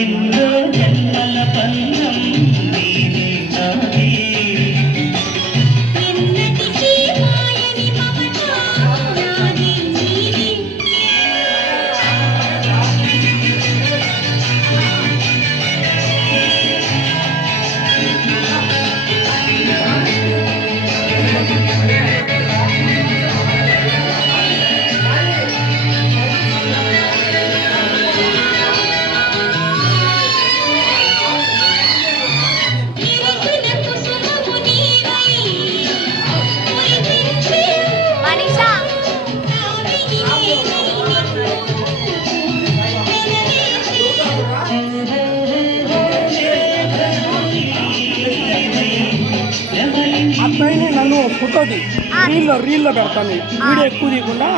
ఎన్నెన్నో జన్మల బంధం నీదే నాదే ఎన్నటికీ మాయని మమత నాది నీది అబ్బాయిని నన్ను ఫోటోది రీల్లో పెడతాను వీడియో ఎక్కువ తీయకుండా